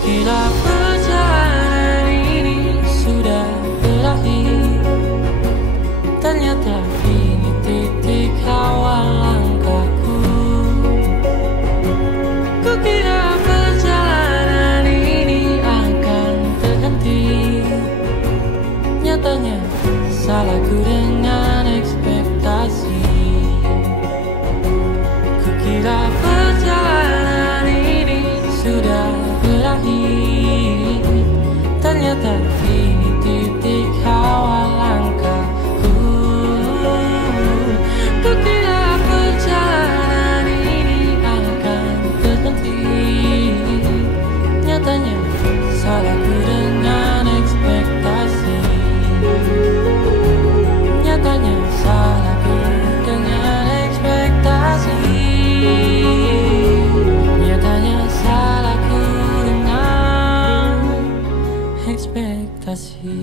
Kukira perjalanan ini sudah berakhir, ternyata ini titik awal langkahku. Kukira perjalanan ini akan terhenti, nyatanya salahku dengan ekspektasi. Kukira perjalanan ini sudah berakhir, ternyata ini titik awal langkahku. Kukira perjalanan ini akan terhenti, nyatanya salahku dengan ekspektasi. Nyatanya salahku dengan ekspektasi. Nyatanya salahku dengan ekspektasi.